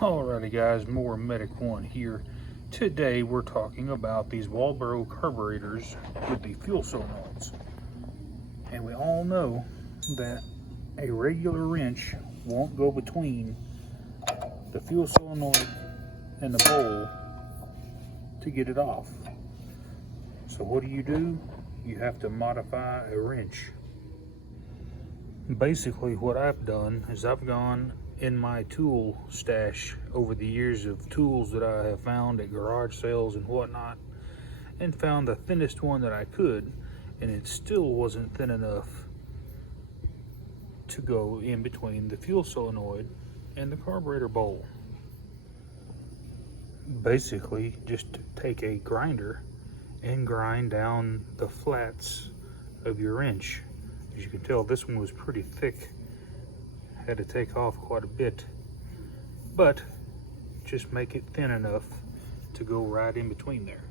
Alrighty guys, more Medic 1 here. Today we're talking about these Walbro carburetors with the fuel solenoids. And we all know that a regular wrench won't go between the fuel solenoid and the bowl to get it off. So what do? You have to modify a wrench. Basically what I've done is I've gone in my tool stash over the years of tools that I have found at garage sales and whatnot, and found the thinnest one that I could, and it still wasn't thin enough to go in between the fuel solenoid and the carburetor bowl. Basically just take a grinder and grind down the flats of your wrench. As you can tell, this one was pretty thick. Had to take off quite a bit, but just make it thin enough to go right in between there.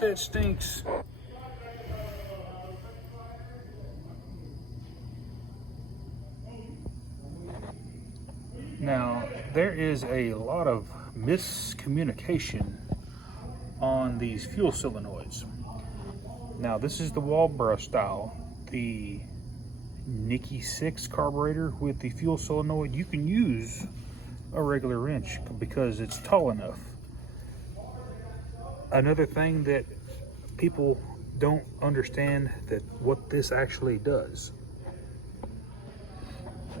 That stinks. Now, there is a lot of miscommunication on these fuel solenoids. Now, this is the Walbro style, the Nicky 6 carburetor with the fuel solenoid. You can use a regular wrench because it's tall enough. Another thing that people don't understand that what this actually does.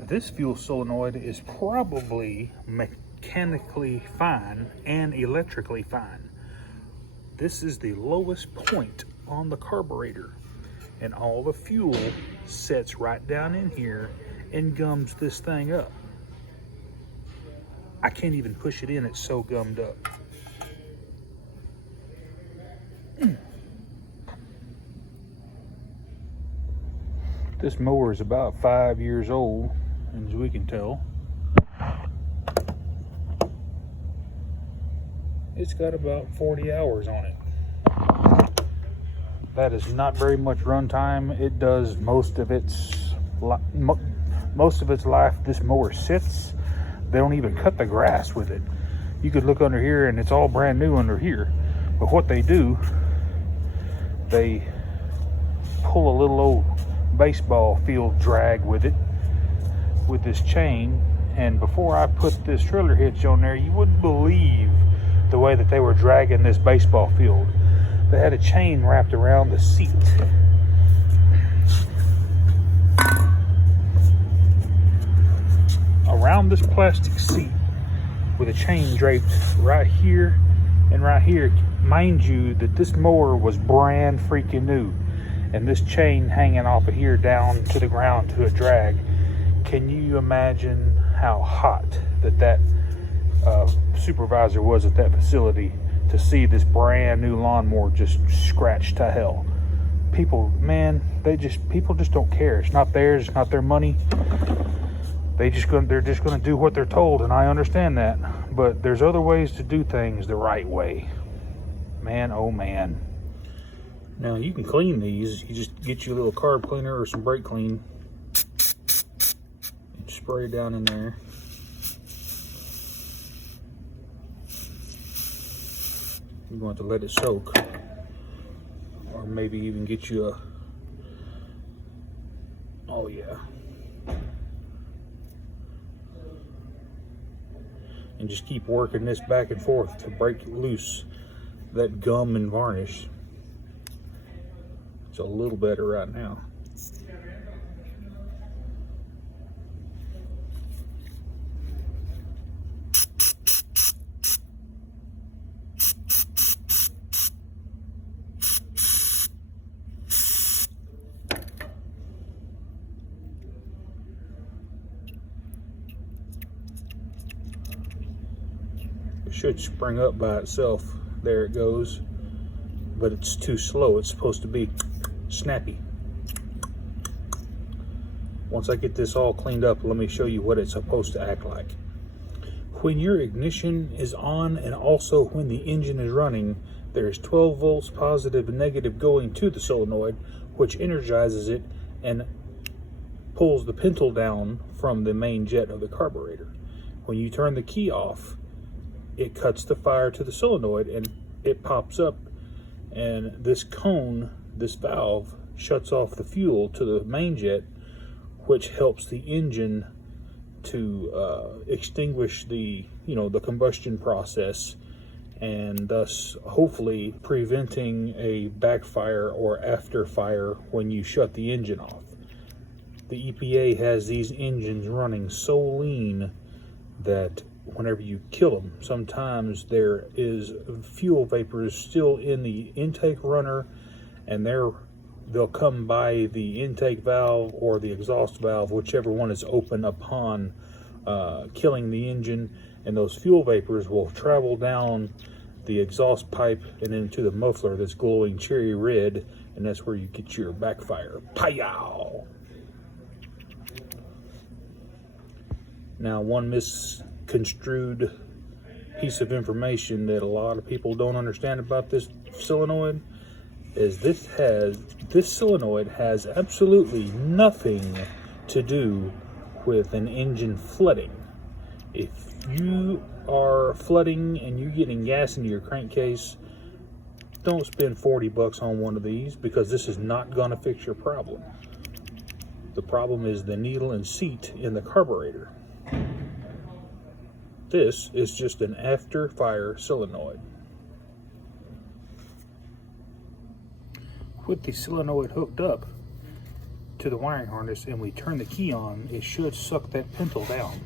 This fuel solenoid is probably mechanically fine and electrically fine. This is the lowest point on the carburetor, and all the fuel sets right down in here and gums this thing up. I can't even push it in, it's so gummed up. This mower is about 5 years old, as we can tell. It's got about 40 hours on it. That is not very much run time. It does most of its life. This mower sits. They don't even cut the grass with it. You could look under here and it's all brand new under here. But what they do, they pull a little old baseball field drag with it, with this chain. And before I put this trailer hitch on there, you wouldn't believe the way that they were dragging this baseball field. They had a chain wrapped around the seat. Around this plastic seat with a chain draped right here and right here. Mind you that this mower was brand freaking new, and this chain hanging off of here down to the ground to a drag. Can you imagine how hot that supervisor was at that facility to see this brand new lawnmower just scratched to hell? People, man, people just don't care. It's not theirs, it's not their money. They're just gonna do what they're told, and I understand that. But there's other ways to do things the right way. Man, oh man. Now you can clean these. You just get you a little carb cleaner or some brake clean and spray it down in there. You're going to let it soak, or maybe even get you a, oh yeah, and just keep working this back and forth to break loose that gum and varnish. It's a little better right now. should spring up by itself. There it goes. But it's too slow. It's supposed to be snappy. Once I get this all cleaned up, let me show you what it's supposed to act like. When your ignition is on and also when the engine is running, there is 12 volts positive and negative going to the solenoid, which energizes it and pulls the pintle down from the main jet of the carburetor. When you turn the key off, it cuts the fire to the solenoid and it pops up, and this cone, this valve, shuts off the fuel to the main jet, which helps the engine to extinguish the combustion process, and thus hopefully preventing a backfire or after fire when you shut the engine off. The EPA has these engines running so lean that whenever you kill them, sometimes there is fuel vapors still in the intake runner, and they'll come by the intake valve or the exhaust valve, whichever one is open upon killing the engine, and those fuel vapors will travel down the exhaust pipe and into the muffler that's glowing cherry red, and that's where you get your backfire. Pow! Now, one misconstrued piece of information that a lot of people don't understand about this solenoid is this solenoid has absolutely nothing to do with an engine flooding. If you are flooding and you're getting gas into your crankcase, don't spend 40 bucks on one of these, because this is not going to fix your problem. The problem is the needle and seat in the carburetor. This is just an after fire solenoid. With the solenoid hooked up to the wiring harness and we turn the key on, it should suck that pintle down.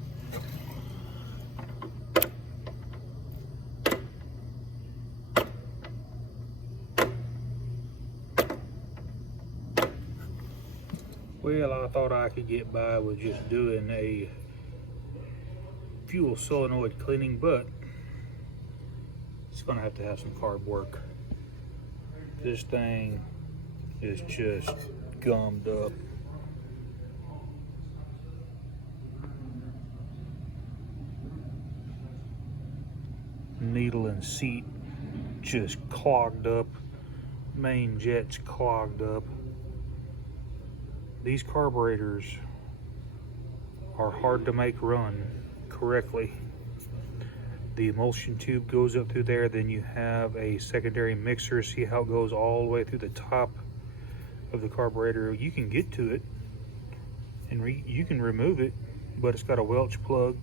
Well, I thought I could get by with just doing a fuel solenoid cleaning, but it's gonna have to have some hard work. This thing is just gummed up. Needle and seat just clogged up. Main jet's clogged up. These carburetors are hard to make run correctly. The emulsion tube goes up through there, then you have a secondary mixer. See how it goes all the way through the top of the carburetor. You can get to it and you can remove it, but it's got a Welch plug,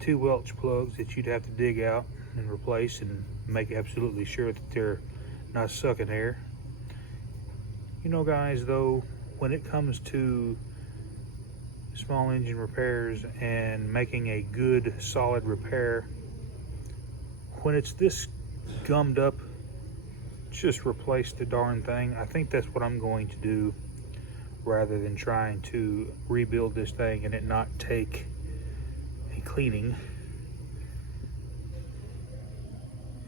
2 Welch plugs that you'd have to dig out and replace and make absolutely sure that they're not sucking air. You know, guys, though, when it comes to small engine repairs and making a good solid repair, when it's this gummed up, just replace the darn thing. I think that's what I'm going to do, rather than trying to rebuild this thing and it not take a cleaning.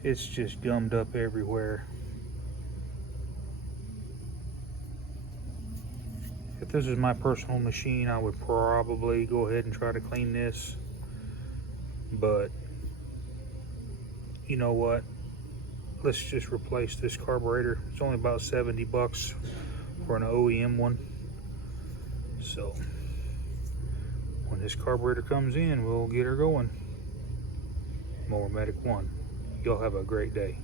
It's just gummed up everywhere. If this is my personal machine, I would probably go ahead and try to clean this, but you know what, let's just replace this carburetor. It's only about 70 bucks for an OEM one, so when this carburetor comes in, we'll get her going. Mower Medic 1, y'all have a great day.